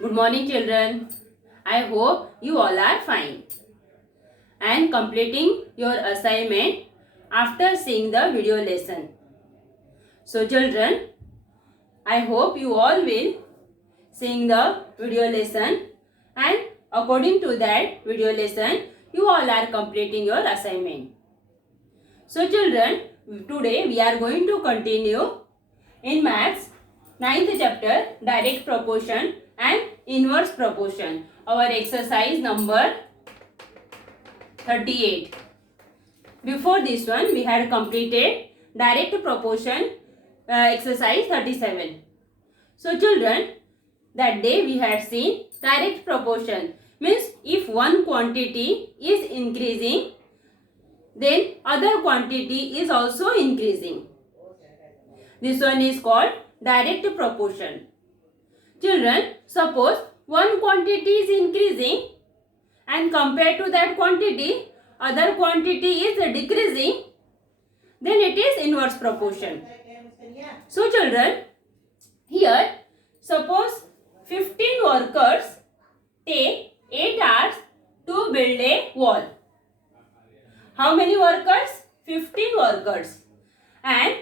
Good morning, children. I hope you all are fine and completing your assignment after seeing the video lesson. So, children, I hope you all will seeing the video lesson, and according to that video lesson, you all are completing your assignment. So, children, today we are going to continue in maths 9th chapter direct proportion and inverse proportion. Our exercise number 38. Before this one we had completed direct proportion exercise 37. So children, that day we had seen direct proportion means if one quantity is increasing, then other quantity is also increasing. This one is called direct proportion. Children, suppose one quantity is increasing and compared to that quantity, other quantity is decreasing, then it is inverse proportion. So children, here suppose 15 workers take 8 hours to build a wall. How many workers? 15 workers. And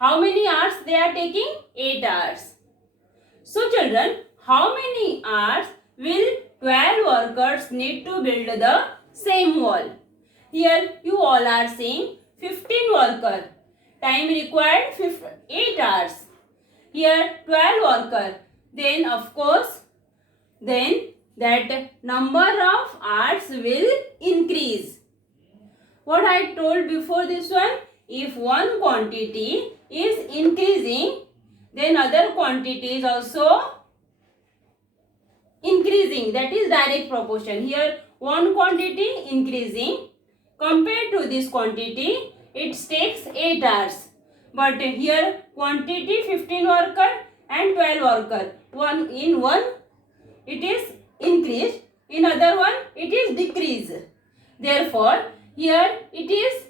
how many hours they are taking? 8 hours. So children, how many hours will 12 workers need to build the same wall? Here you all are seeing 15 workers. Time required 8 hours. Here 12 workers. Then of course, then that number of hours will increase. What I told before this one, if one quantity is increasing, then other quantity is also increasing. That is direct proportion. Here one quantity increasing, compared to this quantity it takes 8 hours. But here quantity 15 worker and 12 worker. One it is increased, in other one it is decreased. Therefore here it is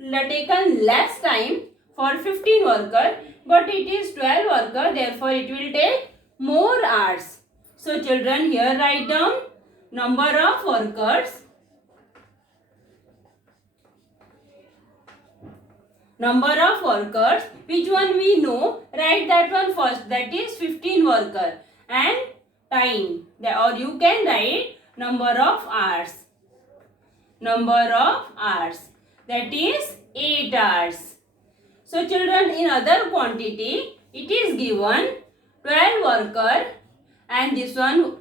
taken less time for 15 worker, but it is 12 worker, therefore it will take more hours. So children, here write down number of workers. Number of workers, which one we know, write that one first, that is 15 worker, and time, or you can write number of hours. Number of hours, that is 8 hours. So children, in other quantity it is given 12 worker, and this one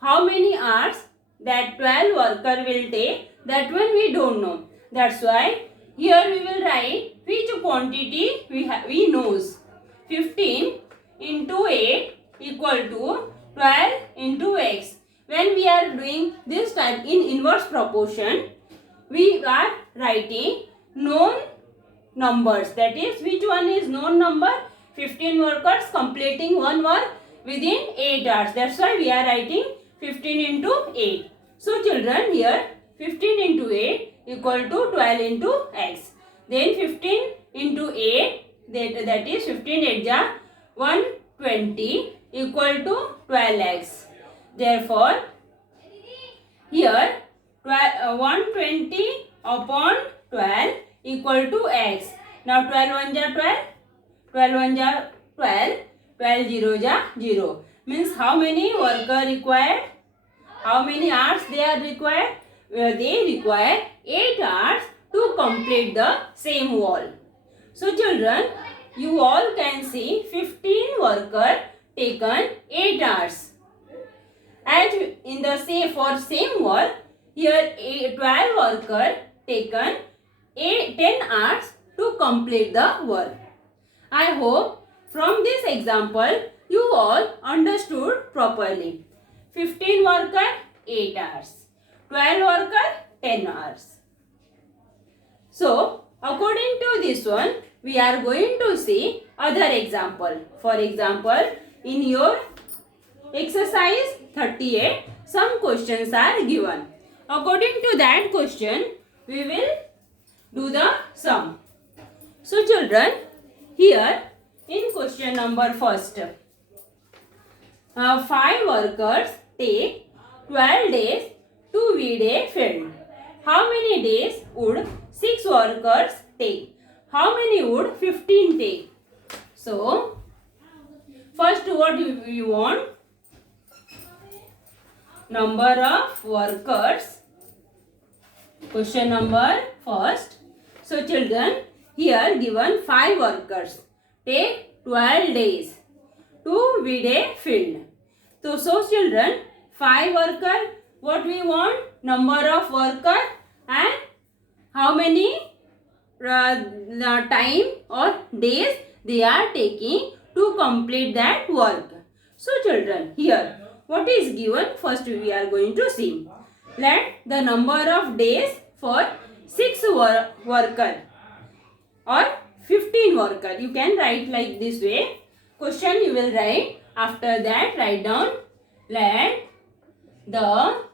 how many hours that 12 worker will take, that one we don't know. That's why here we will write which quantity we knows. 15 into 8 equal to 12 into x. When we are doing this type in inverse proportion, we are writing known numbers. That is, which one is known number? 15 workers completing one work within 8 hours. That's why we are writing 15 into 8. So children, here 15 into 8 equal to 12 into x. Then 15 into 8, that is 15 8 ja 120 equal to 12x. Therefore, here 120 upon 12 equal to x. Now 12 1 ja 12, 12 1 ja 12, 12 0 ja 0. Means how many worker required? How many hours they are required? They require 8 hours to complete the same wall. So children, you all can see 15 worker taken 8 hours. As in the same wall, here 12 worker taken 10 hours to complete the work. I hope from this example you all understood properly. 15 worker 8 hours, 12 worker 10 hours. So according to this one, we are going to see other example. For example, in your exercise 38, some questions are given. According to that question, we will do the sum. So children, here in question number first, 5 workers take 12 days to weed a field. How many days would 6 workers take? How many would 15 take? So, first what we want? Number of workers. Question number first. So, children, here given 5 workers take 12 days to weed a field. So children, 5 worker, what we want? Number of worker and how many time or days they are taking to complete that work. So children, here what is given? First we are going to see. Let the number of days for 6 worker or 15 worker. You can write like this way. Question you will write. After that, write down. Let the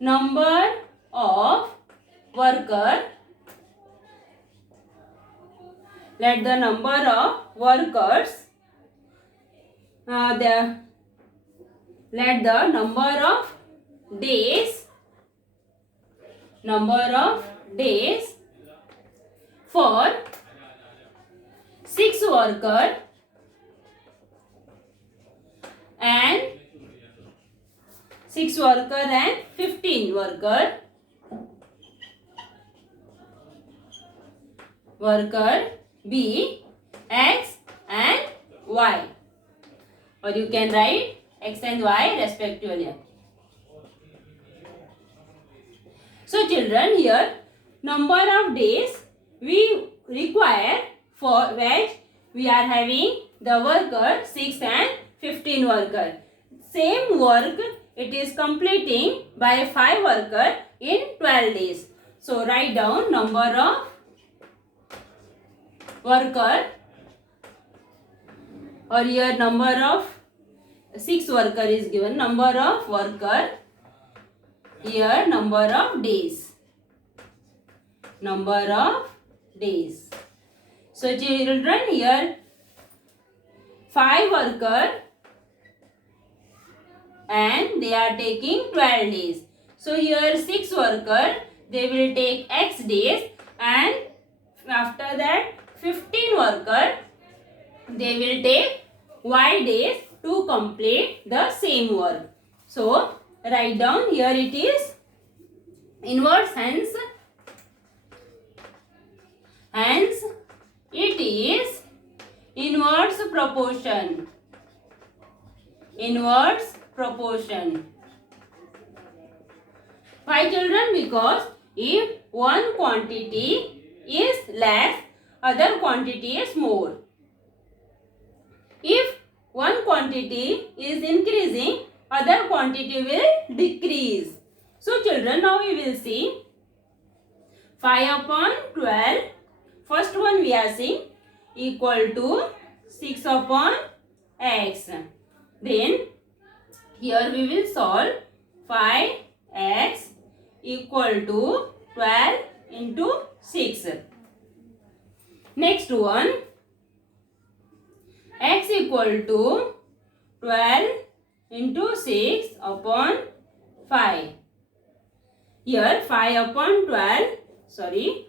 number of worker. Let the number of workers. Let the number of days. Number of days for 6 worker and 6 worker and 15 worker B, X and Y, or you can write X and Y respectively. So children, here number of days we require for which we are having the worker 6 and 15 worker. Same work it is completing by 5 worker in 12 days. So write down number of worker, or here number of 6 worker is given. Number of worker, here number of days. Number of days. So children, here 5 worker and they are taking 12 days. So here 6 worker, they will take X days, and after that 15 worker, they will take Y days to complete the same work. So write down, here it is inverse, hence it is inverse proportion. Inverse proportion. Why children? Because if one quantity is less, other quantity is more. If one quantity is increasing, other quantity will decrease. So children, now we will see 5 upon 12. First one we are seeing equal to 6 upon x. Then here we will solve 5x equal to 12 into 6. Next one, x equal to 12 into 6 upon 5. Here 5 upon 12, sorry.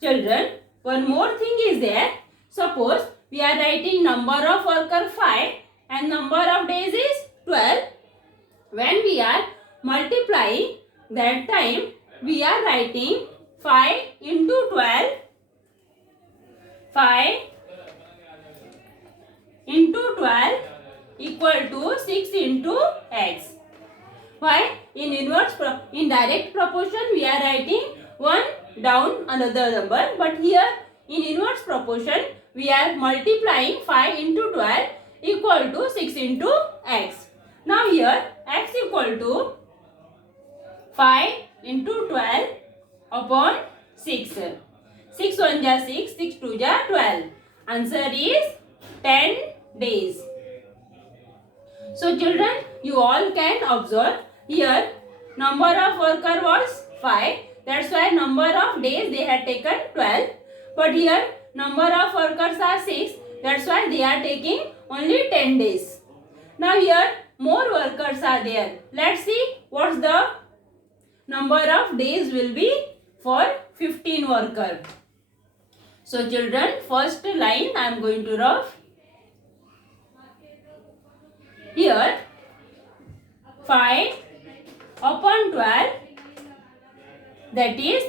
Children, one more thing is there. Suppose we are writing number of worker 5 and number of days is 12. When we are multiplying, that time we are writing 5 into 12. 5 into 12 equal to 6 into x. Why? In direct proportion we are writing one down another number, but here in inverse proportion we are multiplying 5 into 12 equal to 6 into x. Now here x equal to 5 into 12 upon 6. 6 1 ja 6, 6 2 ja 12. Answer is 10 days. So children, you all can observe here number of worker was 5. That's why number of days they had taken 12. But here number of workers are 6. That's why they are taking only 10 days. Now here more workers are there. Let's see what's the number of days will be for 15 worker. So children, first line I am going to rough. Here 5 upon 12, that is,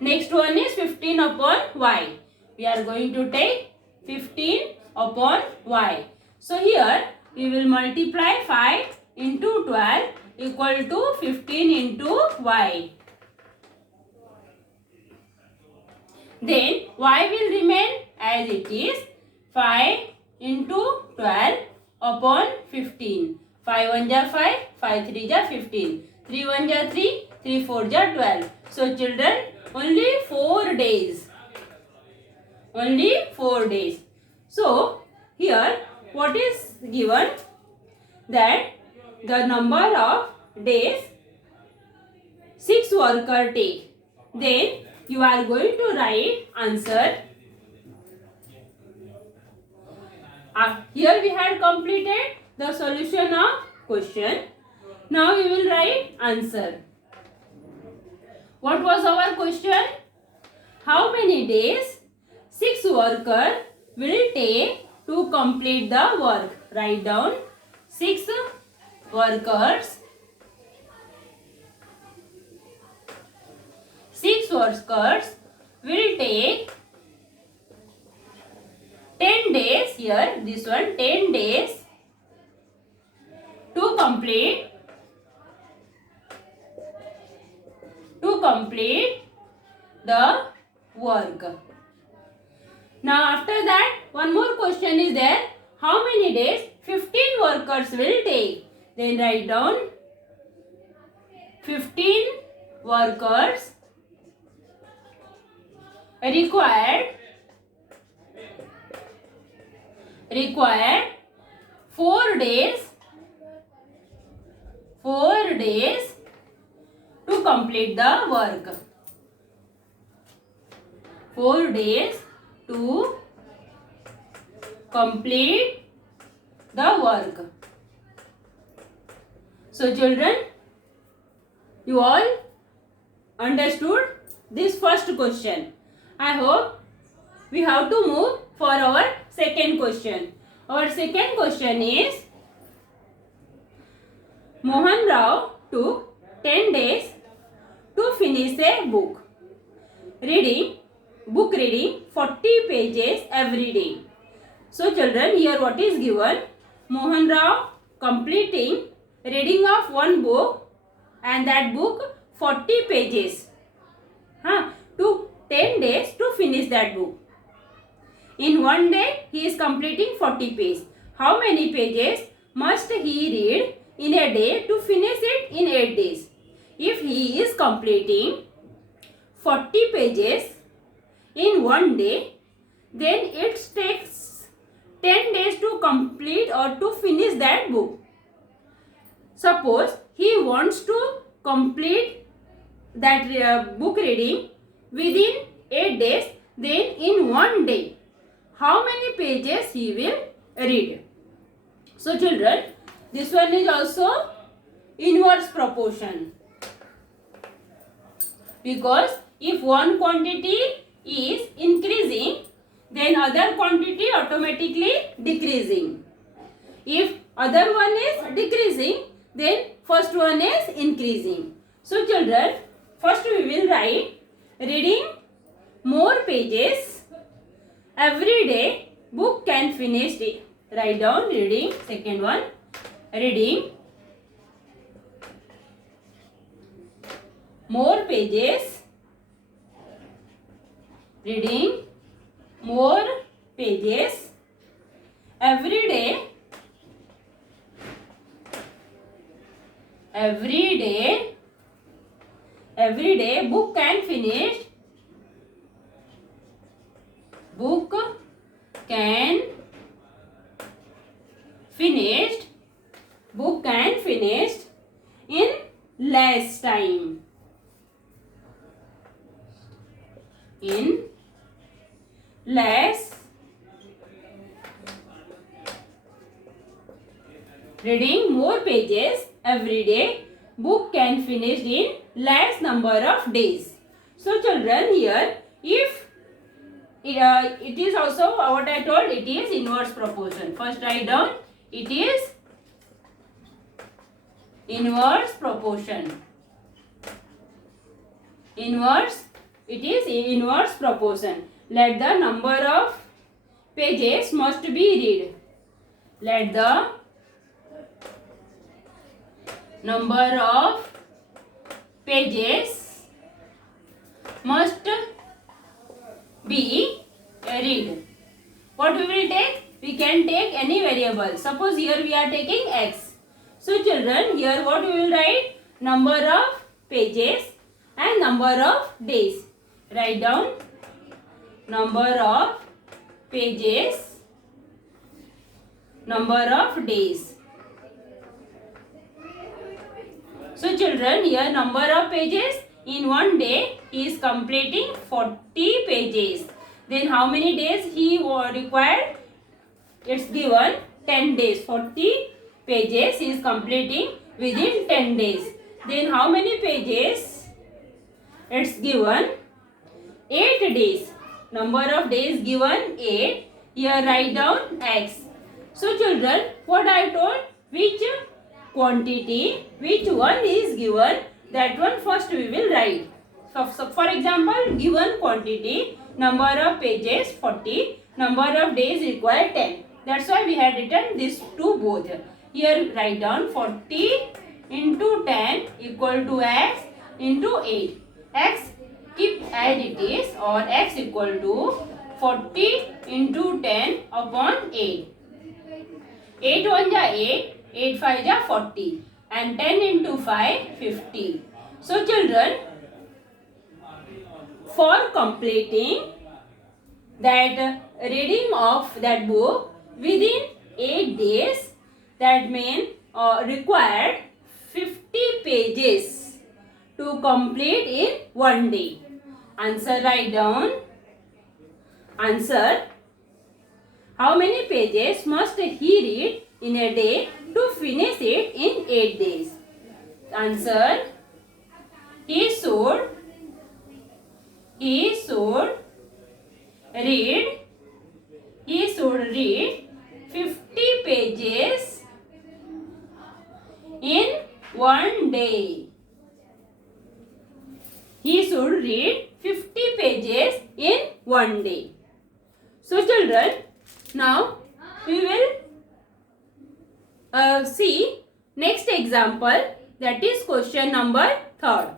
next one is 15 upon y. We are going to take 15 upon y. So here we will multiply 5 into 12 equal to 15 into y. Then y will remain as it is, 5 into 12 upon 15. 5 1 ja 5, 5 3 ja 15, 3 1 ja 3, 3 4 ja 12. So children, only 4 days. Only 4 days. So here what is given? That the number of days 6 worker take. Then you are going to write answer. Here we had completed the solution of question. Now we will write answer. What was our question? How many days 6 worker will take to complete the work? Write down 6 workers. 6 workers will take 10 days. Here this one, 10 days to complete the work. Now after that, one more question is there. How many days 15 workers will take? Then write down 15 workers required 4 days to complete the work. 4 days to complete the work. So children, you all understood this first question. I hope we have to move for our second question. Our second question is, Mohan Rao took 10 days to finish a book. Book reading 40 pages every day. So children, here what is given? Mohan Rao completing reading of one book, and that book 40 pages. Took 10 days to finish that book. In one day he is completing 40 pages. How many pages must he read in a day to finish it in 8 days? If he is completing 40 pages in one day, then it takes 10 days to complete or to finish that book. Suppose he wants to complete that book reading within 8 days, then in one day, how many pages he will read? So children, this one is also inverse proportion. Because if one quantity is increasing, then other quantity automatically decreasing. If other one is decreasing, then first one is increasing. So children, first we will write reading more pages every day, book can finish it. Write down reading, second one, reading more pages, reading more pages every day, book can finish, in less time. In less Reading more pages every day, book can finish in less number of days. So children, here if it is also what I told, it is inverse proportion. First write down, it is inverse proportion. It is inverse proportion. Let the number of pages must be read. Let the number of pages must be read. What we will take? We can take any variable. Suppose here we are taking x. So children, here what we will write? Number of pages and number of days. Write down number of pages, number of days. So children, here number of pages in one day he is completing 40 pages. Then how many days he required? It's given 10 days. 40 pages he is completing within 10 days. Then how many pages? It's given 8 days. Number of days given 8. Here write down x. So children, what I told? Which quantity, which one is given, that one first we will write. So for example, given quantity, number of pages 40, number of days required 10. That's why we had written these two both. Here write down 40 into 10 equal to x into 8. X keep as it is, or x equal to 40 into 10 upon 8. 8 1 ja 8, 8 5 ja 40, and 10 into 5, 50. So children, for completing that reading of that book within 8 days, that means required 50 pages to complete in one day. Answer write down. Answer: how many pages must he read in a day to finish it in 8 days? Answer: he should read 50 pages in one day. He should read 50 pages in one day. So children, now we will see next example, that is question number 3rd.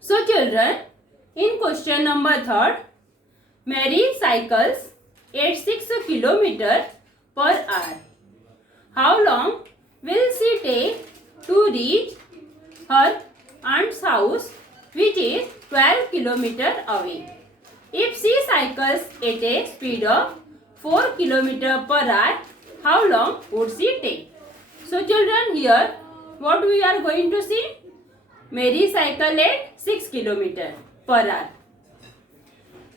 So children, in question number 3rd, Mary cycles at 6 km per hour. How long will she take to reach her aunt's house, which is 12 km away? If she cycles at a speed of 4 km per hour, how long would she take? So children, here what we are going to see? Mary cycle at 6 km per hour.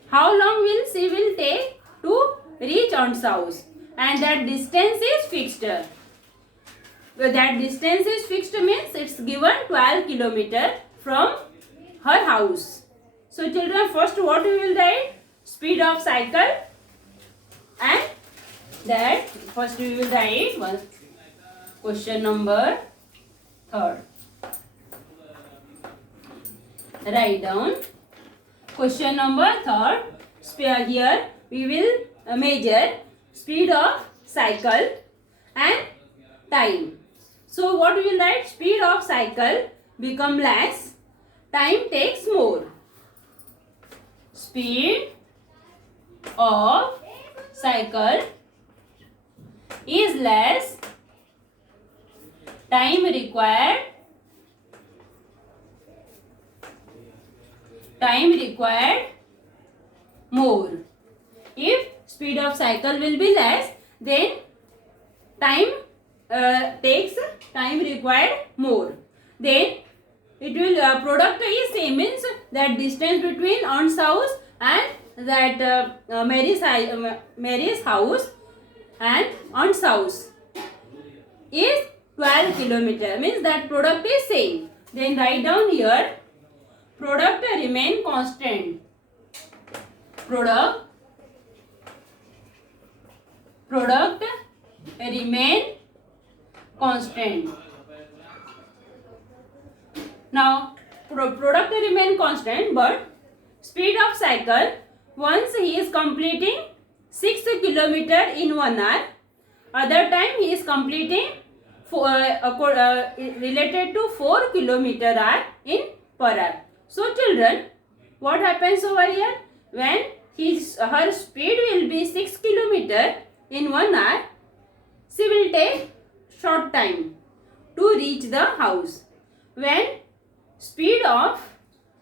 How long will she take to reach aunt's house? And that distance is fixed. That distance is fixed means it's given 12 km from her house. So children, first what we will write? Speed of cycle, and that first we will write question number 3rd. Write down question number 3rd. Here we will measure speed of cycle and time. So what we will write? Speed of cycle become less, time takes more. Speed of cycle is less, time required more. If speed of cycle will be less, then time required more. Then it will product is same, means that distance between aunt's house and that Mary's house and aunt's house is 12 kilometer, means that product is same. Then write down here, product remain constant. Product remain constant. Now product remain constant, but speed of cycle, once he is completing 6 kilometer in 1 hour, other time he is completing related to 4 kilometer hour in per hour. So children, what happens over here? When her speed will be 6 kilometer in 1 hour, she will take short time to reach the house. When speed of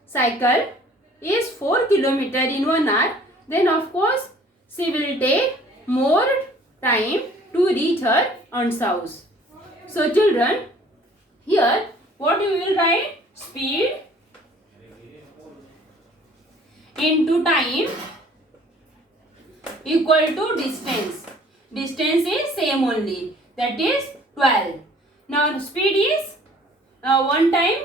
cycle is 4 kilometer in 1 hour, then of course she will take more time to reach her aunt's house. So children, here what you will write? Speed into time equal to distance. Distance is same only, that is 12. Now speed is one time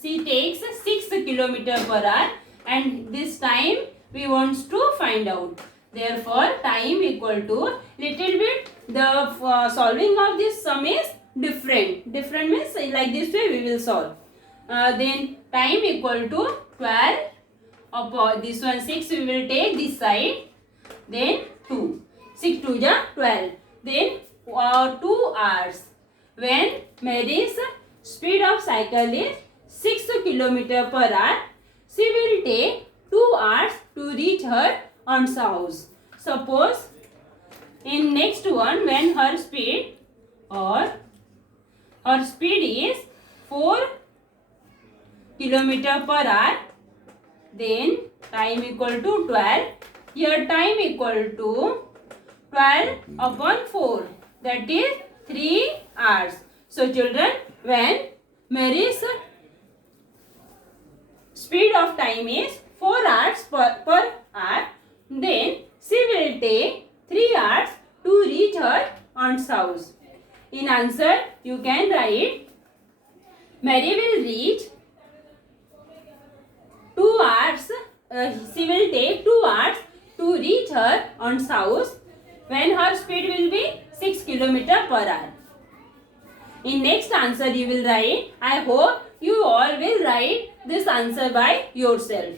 she takes 6 kilometer per hour, and this time we want to find out. Therefore time equal to, little bit the solving of this sum is different. Different means like this way we will solve. Then time equal to 12 upon this one 6 we will take this side, then 2. 6 2 is 12. Then 2 hours. When Mary's speed of cycle is 6 kilometer per hour, she will take 2 hours to reach her aunt's house. Suppose in next one, when her speed is 4 kilometer per hour, then time equal to 12. Here time equal to 12 upon 4, that is 3 hours. So children, when Mary's speed of time is 4 hours per hour, then she will take 3 hours to reach her aunt's house. In answer, you can write, Mary will reach 2 hours, she will take 2 hours to reach her aunt's house when her speed will be 6 kilometer per hour. In next answer you will write, I hope you all will write this answer by yourself.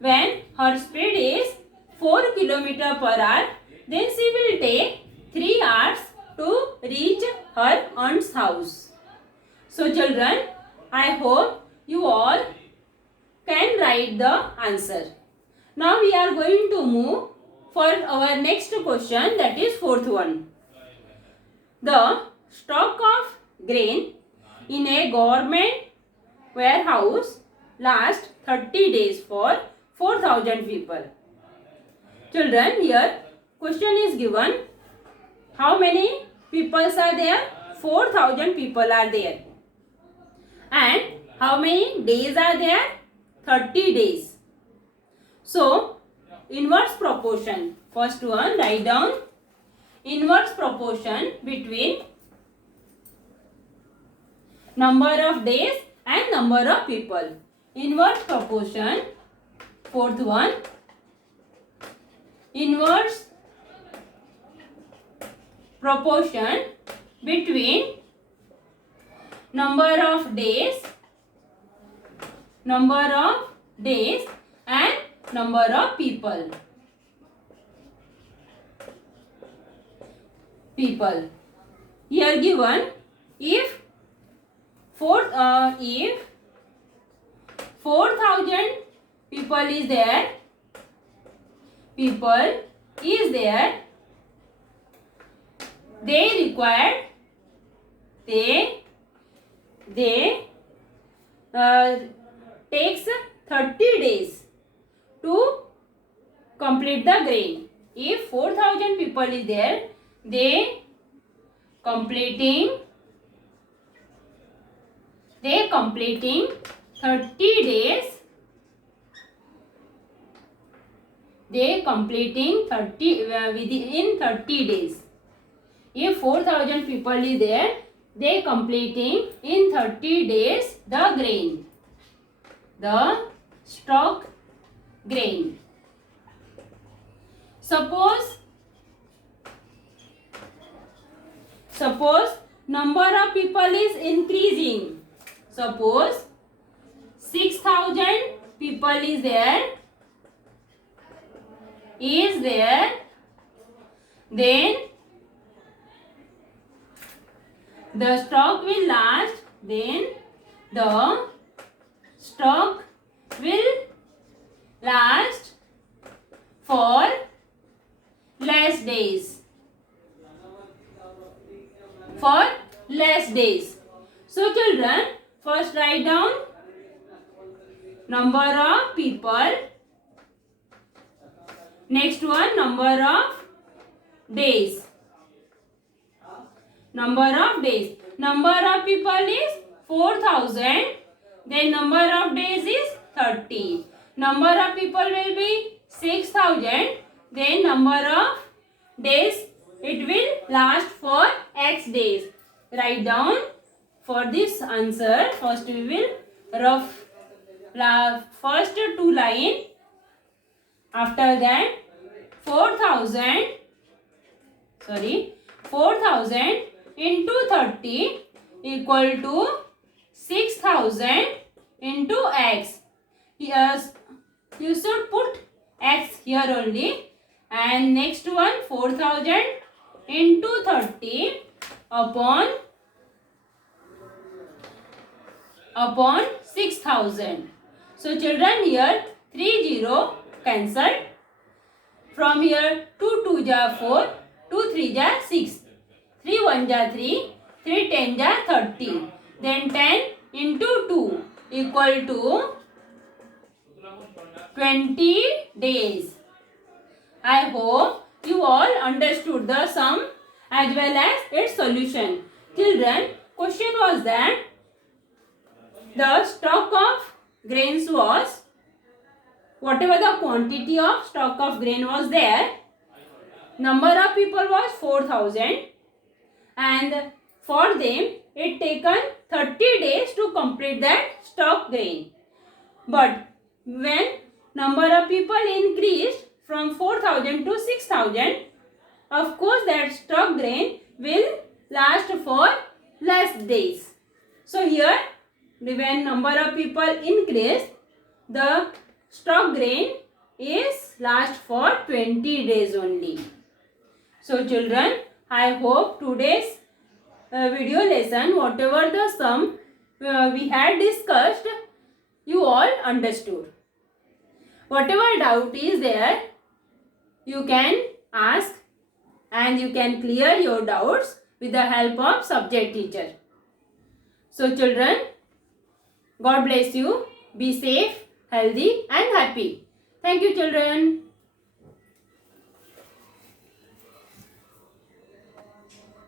When her speed is 4 kilometer per hour, then she will take 3 hours to reach her aunt's house. So children, I hope you all can write the answer. Now we are going to move for our next question, that is fourth one. The stock of grain in a government warehouse lasts 30 days for 4,000 people. Children, here question is given, how many people are there? 4,000 people are there. And how many days are there? 30 days. So, inverse proportion. First one, write down inverse proportion between number of days and number of people. Inverse proportion. Fourth one, inverse proportion between number of days and number of people. Here given, if 4,000 people is there, they required, they takes 30 days to complete the grain. If 4,000 people is there, they completing 30 days. They completing 30 within 30 days. If 4,000 people is there, they completing in 30 days the grain, the stock grain. Suppose number of people is increasing. Suppose 6,000 people is there, then the stock will last, for less days. So children, first write down number of people, next one number of days. Number of people is 4,000, then number of days is 30. Number of people will be 6,000, then number of days it will last for X days. Write down for this answer. First we will rough first two line. After that 4,000 into 30 equal to 6,000 into X. Yes, you should put X here only. And next one 4,000 into 30 upon 6,000. So children, here 30 cancelled. From here 2 2 ja 4, 2 3 ja 6, 3 1 ja 3, 3 10 ja 30. Then 10 into 2 equal to 20 days. I hope you all understood the sum as well as its solution. Children, question was that the stock of grains was, whatever the quantity of stock of grain was there, number of people was 4,000, and for them it taken 30 days to complete that stock grain. But when number of people increased from 4,000 to 6,000, of course that stock grain will last for less days. So here when number of people increased, the stock grain is last for 20 days only. So children, I hope today's video lesson, whatever the sum we had discussed, you all understood. Whatever doubt is there, you can ask and you can clear your doubts with the help of subject teacher. So children, God bless you. Be safe, healthy and happy. Thank you children.